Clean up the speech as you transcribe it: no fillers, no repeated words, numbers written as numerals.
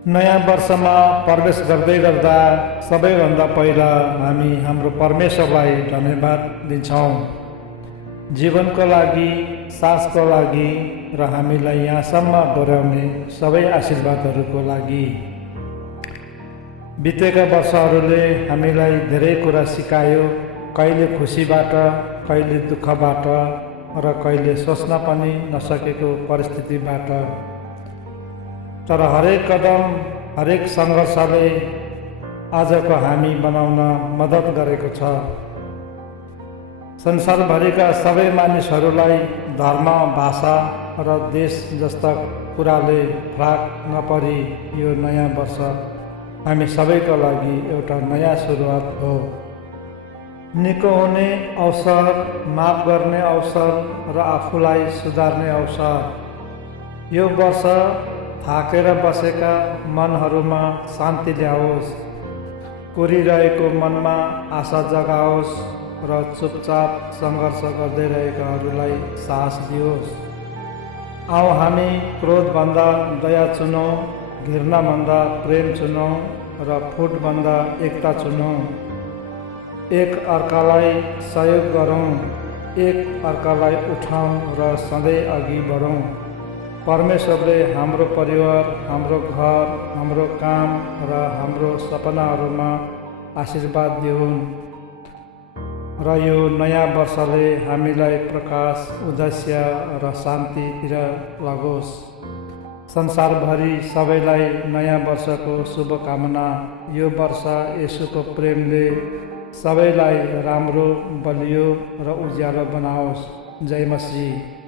नयाँ वर्षमा प्रवेश गर्दै गर्दा सबैभन्दा पहिला हामी हाम्रो परमेश्वरलाई धन्यवाद दिन्छौँ, जीवनको लागि, सासको लागि र हामीलाई यहाँसम्म डोर्याउने सबै आशीर्वादहरूको लागि। बितेका वर्षहरूले हामीलाई धेरै कुरा सिकायो, कहिले खुसीबाट, कहिले दुःखबाट र कहिले सोच्न पनि नसकेको परिस्थितिबाट। तर हरेक कदम, हरेक सङ्घर्षले आजको हामी बनाउन मद्दत गरेको छ। संसारभरिका सबै मानिसहरूलाई धर्म, भाषा र देश जस्ता कुराले फरक नपरी यो नयाँ वर्ष हामी सबैको लागि एउटा नयाँ सुरुवात हो। निको हुने अवसर, माफ गर्ने अवसर र आफूलाई सुधार्ने अवसर। यो वर्ष थाकेर बसेका मनहरूमा शान्ति ल्याओस्, कोरिरहेको मनमा आशा जगाओस् र चुपचाप सङ्घर्ष गर्दै रहेकाहरूलाई साहस दियोस्। आऊ हामी क्रोधभन्दा दया चुनौँ, घृणाभन्दा प्रेम चुनौँ र फुटभन्दा एकता चुनौँ। एक अर्कालाई सहयोग गरौँ, एक अर्कालाई उठाउँ र सधैँ अघि बढौँ। परमेश्वरले हाम्रो परिवार, हाम्रो घर, हाम्रो काम र हाम्रो सपनाहरूमा आशीर्वाद दिउन् र यो नयाँ वर्षले हामीलाई प्रकाश, उद्देश्य र शान्तितिर लगोस्। संसारभरि सबैलाई नयाँ वर्षको शुभकामना। यो वर्ष येशूको प्रेमले सबैलाई राम्रो, बलियो र उज्यालो बनाओस्। जय मसीह।